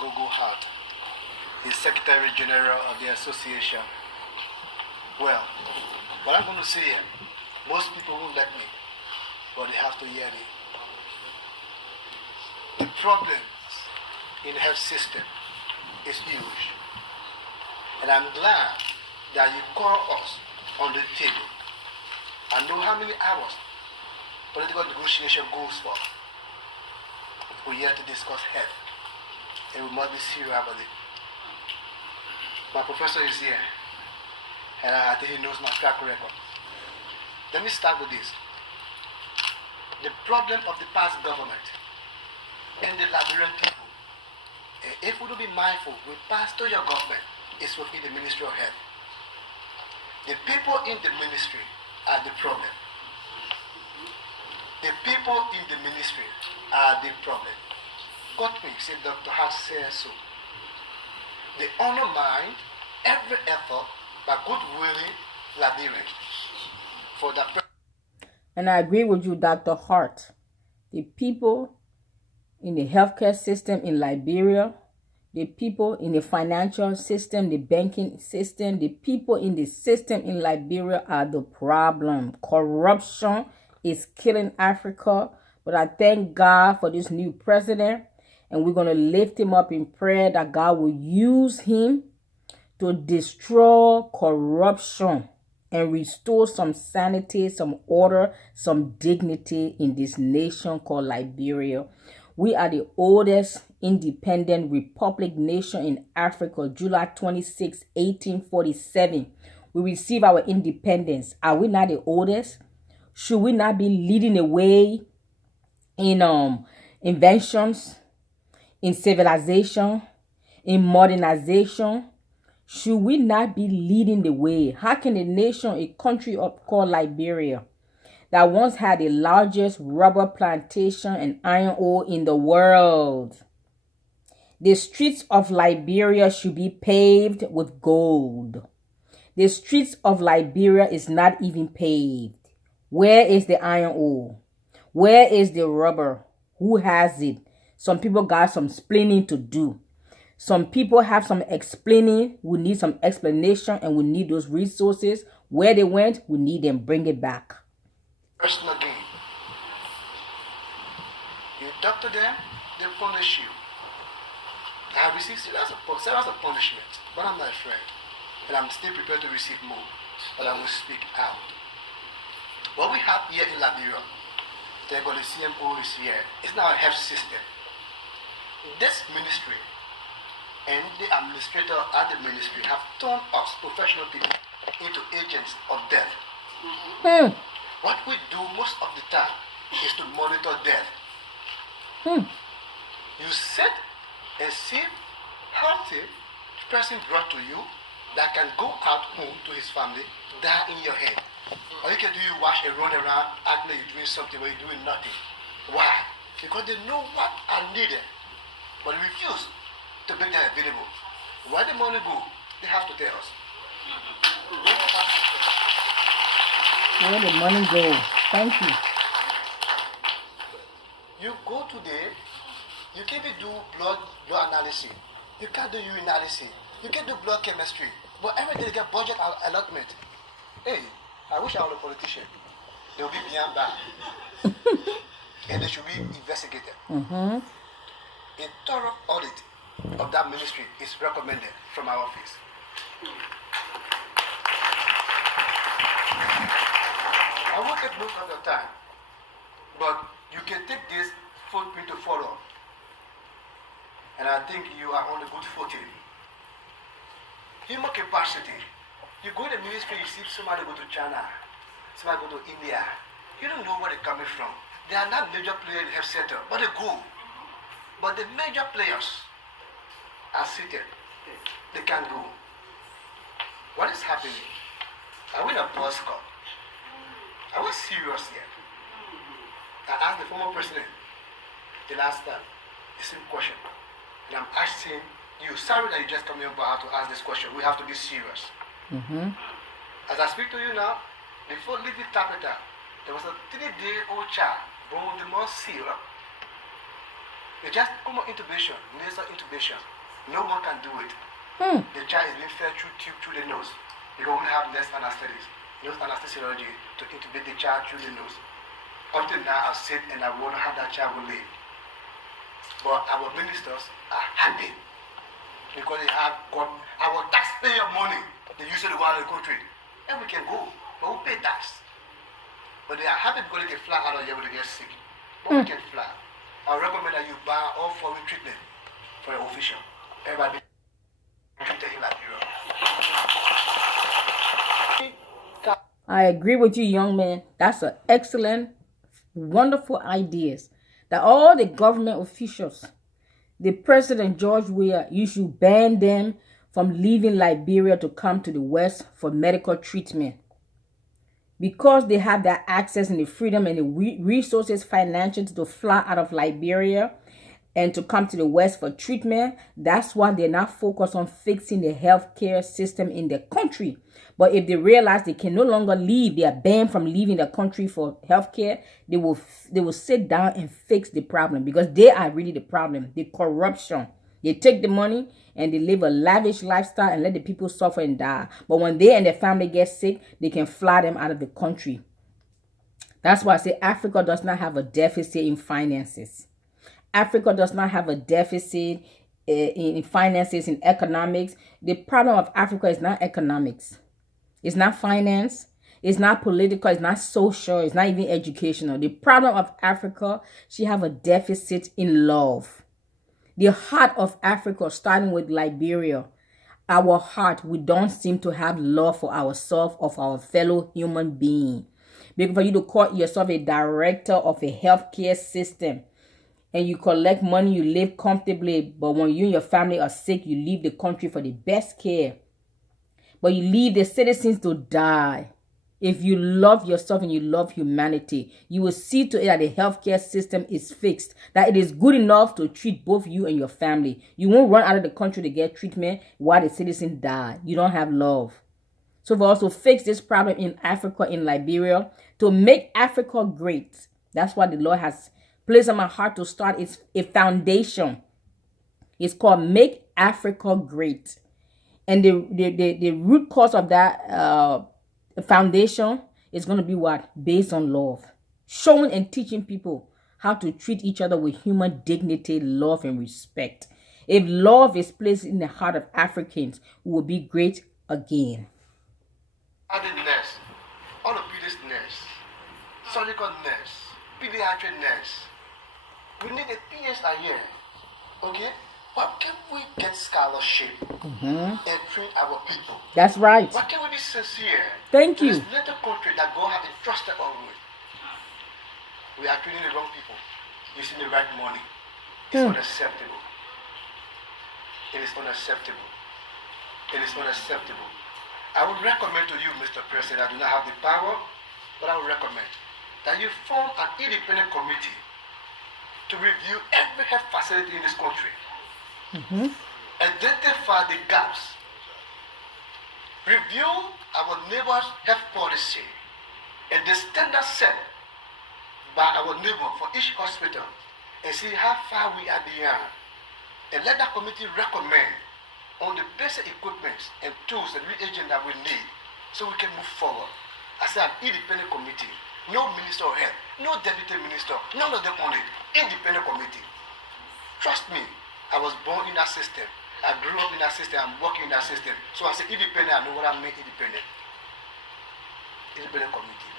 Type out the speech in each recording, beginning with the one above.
Gogo Hart, the Secretary General of the Association. Well, what I'm going to say here, most people won't let me, but they have to hear me. The problems in the health system is huge. And I'm glad that you call us on the table. I know how many hours political negotiation goes for. We're here to discuss health, and we must be serious about it. My professor is here, and I think he knows my track record. Let me start with this. The problem of the past government and the Liberian people, and if we don't be mindful, we pass to your government, is within the Ministry of Health. The people in the ministry are the problem. The people in the ministry are the problem. God makes it, Dr. Hart says so. They undermine every effort by good-willing Liberians for the purpose. And I agree with you, Dr. Hart. The people in the healthcare system in Liberia, the people in the financial system, the banking system, the people in the system in Liberia are the problem. Corruption is killing Africa. But I thank God for this new president. And we're going to lift him up in prayer that God will use him to destroy corruption and restore some sanity, some order, some dignity in this nation called Liberia. We are the oldest independent republic nation in Africa. July 26, 1847. We received our independence. Are we not the oldest? Should we not be leading the way in inventions, in civilization, in modernization? Should we not be leading the way? How can a nation, a country called Liberia, that once had the largest rubber plantation and iron ore in the world, the streets of Liberia should be paved with gold? The streets of Liberia is not even paved. Where is the iron ore? Where is the rubber? Who has it? Some people got some explaining to do. Some people have some explaining. We need some explanation, and we need those resources. Where they went, we need them. Bring it back. Personal gain. You talk to them, they punish you. I have received serious punishment, but I'm not afraid. And I'm still prepared to receive more. But I will speak out. What we have here in Liberia, the CMO is here. It's not a health system. This ministry and the administrator at the ministry have turned us, professional people, into agents of death. What we do most of the time is to monitor death. You sit and see healthy person brought to you that can go out home to his family, die in your head. Or you can do you wash and run around, act like you're doing something but you're doing nothing. Why? Because they know what are needed, but they refuse to make them available. Where the money go, they have to tell us. Where the money go? Thank you. You go today, you can't even do blood analysis. You can't do urine analysis. You can do blood chemistry. But every day they get budget allotment. Hey, I wish I was a politician. They will be beyond that. And they should be investigated. A thorough audit of that ministry is recommended from our office. I won't take most of the time, but you can take this footprint to follow. And I think you are on a good footing. Human capacity. You go to the ministry, you see somebody go to China, somebody go to India. You don't know where they're coming from. They are not major players in the health sector, but they go. But the major players are seated. They can't go. What is happening? Are we in a bus call? Are we serious here? I asked the former president the last time the same question. And I'm asking you, sorry that you just coming about to ask this question. We have to be serious. As I speak to you now, before leaving Tapeta, there was a 3-day-old child born with the most syrup. It's just common intubation, nasal intubation. No one can do it. The child is being fed through tube through the nose. Because we have less anesthetics, no anesthesiology to intubate the child through the nose. Up till now, I've said and I wonder how that child will live. But our ministers are happy because they have got our taxpayer money. They use it to go out of the country. And we can go, but we pay tax. But they are happy because they can fly out of here when they get sick. But we can fly. I recommend that you buy all foreign treatment for your official. Everybody treated him like Europe. I agree with you, young man. That's an excellent, wonderful ideas. That all the government officials, the President George Weah, you should ban them from leaving Liberia to come to the West for medical treatment. Because they have that access and the freedom and the resources, financial, to fly out of Liberia and to come to the West for treatment. That's why they're not focused on fixing the healthcare system in the country. But if they realize they can no longer leave, they are banned from leaving the country for healthcare, they will sit down and fix the problem, because they are really the problem. The corruption. They take the money and they live a lavish lifestyle and let the people suffer and die. But when they and their family get sick, they can fly them out of the country. That's why I say Africa does not have a deficit in finances. Africa does not have a deficit in finances, in economics. The problem of Africa is not economics. It's not finance. It's not political. It's not social. It's not even educational. The problem of Africa, she have a deficit in love. The heart of Africa, starting with Liberia, our heart, we don't seem to have love for ourselves or for our fellow human being. Because for you to call yourself a director of a healthcare system and you collect money, you live comfortably, but when you and your family are sick, you leave the country for the best care. But you leave the citizens to die. If you love yourself and you love humanity, you will see to it that the healthcare system is fixed, that it is good enough to treat both you and your family. You won't run out of the country to get treatment while the citizens die. You don't have love. So for us to fix this problem in Africa, in Liberia, to make Africa great, that's what the Lord has placed on my heart to start. It's a foundation. It's called Make Africa Great. And the root cause of that foundation is going to be what? Based on love. Showing and teaching people how to treat each other with human dignity, love, and respect. If love is placed in the heart of Africans, we will be great again. Added nurse, orthopedic nurse, surgical nurse, pediatric nurse. We need a PhD a year. Okay? Why can't we get scholarship and treat our people? That's right. Why can't we be sincere? Thank you. This little country that God has entrusted us with. We are treating the wrong people, using the right money. It's unacceptable. It is unacceptable. It is unacceptable. I would recommend to you, Mr. President, I do not have the power, but I would recommend that you form an independent committee to review every health facility in this country. Identify the gaps. Review our neighbor's health policy and the standard set by our neighbor for each hospital and see how far we are beyond. And let that committee recommend on the basic equipment and tools and reagents that we need so we can move forward. As an independent committee, no minister of health, no deputy minister, none of them on it. Independent committee. Trust me. I was born in that system. I grew up in that system. I'm working in that system. So I say independent, I know what I mean independent. Independent committee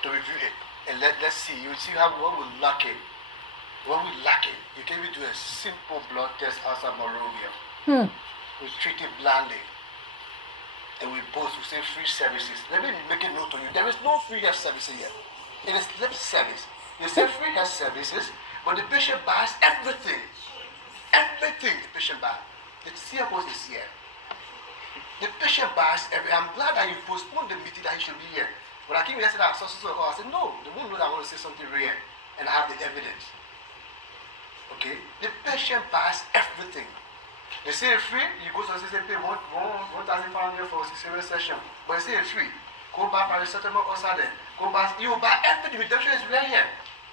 to review it. And let's see. You see how what we're lacking. What we're lacking. You can even do a simple blood test outside Monrovia. We treat it blindly. And we both will say free services. Let me make a note to you. There is no free health services here. It is lip service. They say free health services, but the patient buys everything. Everything the patient buys. The CFO is here. The patient buys everything. I'm glad that you postponed the meeting that he should be here. But I came yesterday, I saw I said, no, the woman knows I want to say something real. And I have the evidence. Okay? The patient buys everything. They say it's free, you go to the say pay 1,500 for a 6 session. But they say it's free. Go buy paracetamol outside there. You buy everything. Redemption is right here.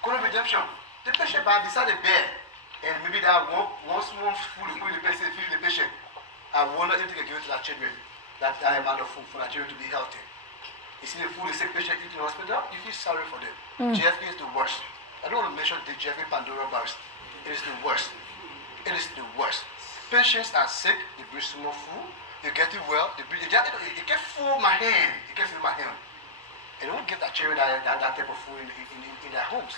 Colon redemption. The patient buys beside the bed. and maybe that one small food is going to feed the patient. I wonder if they can give it to their children, that amount of food for their children to be healthy. You see the food the sick patient eat in the hospital, you feel sorry for them. GFP is the worst. I don't want to mention the GFP Pandora virus. It is the worst. It is the worst. Patients are sick, they bring small food, you get it well, they bring, it can fool my hand. It can feel my hand. And they won't give that children that type of food in their homes.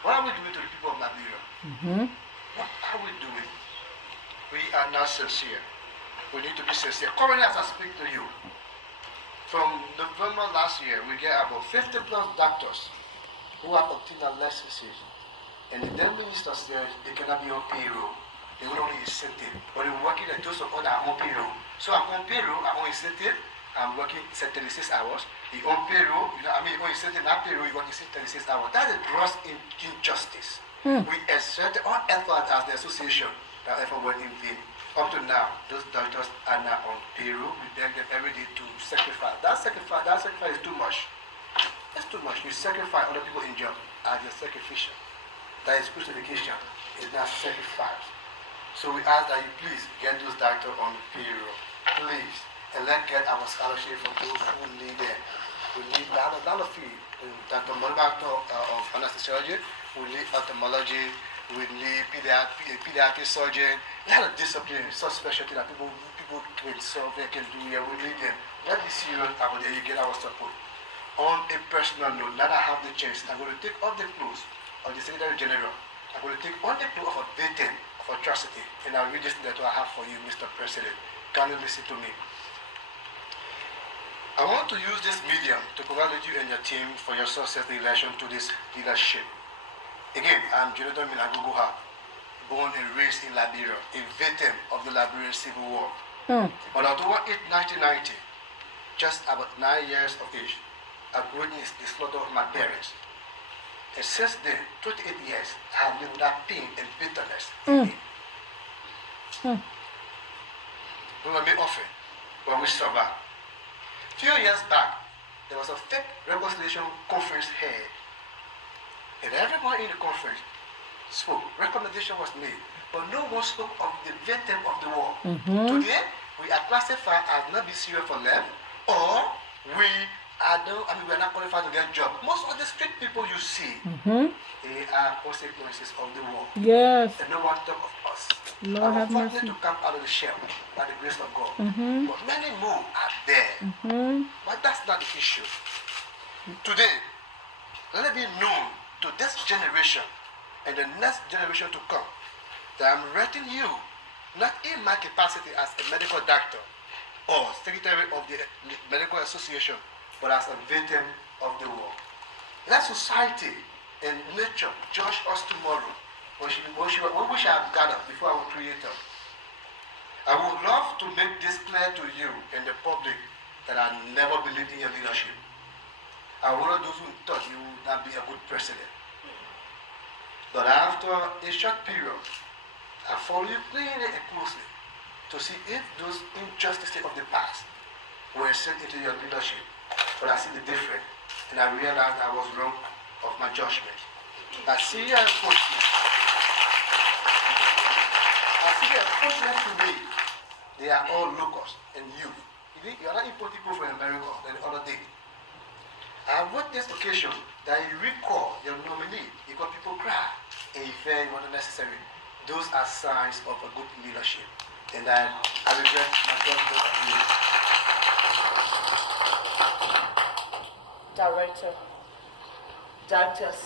What are we doing to the people of Liberia? What are we doing? We are not sincere. We need to be sincere. Currently, as I speak to you, from November last year, we get about 50 plus doctors who have obtained their licenses. And the then ministers there, they cannot be on payroll. They will only incentive. But they're working at those of us that are on payroll. So I'm on payroll, I'm on incentive, I'm working 36 hours. You on payroll, on incentive, not payroll, you're working 36 hours. That is gross injustice. We exerted all effort as the association, that effort went in vain. Up to now, those doctors are not on payroll. We beg them every day to sacrifice. That sacrifice is too much. That's too much. You sacrifice other people in job as your sacrificial. That is crucifixion. It's not sacrifice. So we ask that you please get those doctors on payroll. Please. And let's get our scholarship for those who need it. We need a lot of field. Dr. Monobacter of anesthesiology, we need ophthalmology, we need pediatric surgeon, a lot of discipline, some specialty that people can solve, they can do here. We need them. Let's be serious about it. You get our support. On a personal note, now that I have the chance, I'm going to take off the clothes of the Secretary General. I'm going to take on the clothes of a victim of atrocity, and I'll read this letter I have for you, Mr. President. Can you listen to me? I want to use this medium to congratulate you and your team for your success in relation to this leadership. Again, I'm Jonathan Minaguguha, born and raised in Liberia, a victim of the Liberian Civil War. On October 8, 1990, just about 9 years of age, I witnessed the slaughter of my parents. And since then, 28 years, I have lived with that pain and bitterness. We were made offering, but we survived. A few years back, there was a fake reconciliation conference held. And everyone in the conference spoke. Recommendation was made. But no one spoke of the victim of the war. Today, we are classified as not be serious for left, or we are not qualified to get a job. Most of the street people you see, they are consequences of the war. Yes. And no one talk of us. Lord have mercy. Fortunate to come out of the shell by the grace of God. But many more are there. But that's not the issue. Today, let it be known to this generation and the next generation to come that I'm writing you, not in my capacity as a medical doctor or secretary of the medical association, but as a victim of the war. Let society and nature judge us tomorrow. What we shall have gathered before our Creator. I would love to make this clear to you and the public that I never believed in your leadership. I wanted those who thought you would not be a good president. But after a short period, I followed you clearly and closely to see if those injustices of the past were sent into your leadership. But I see the difference, and I realized I was wrong of my judgment. I see your approachment. I see the approachment to me. They are all locals and youth. You are not importing people from America the other day. I want this occasion that you recall your nominee because people cry and you feel it wasn't necessary. Those are signs of a good leadership. And I regret my judgment of you. Director, doctors,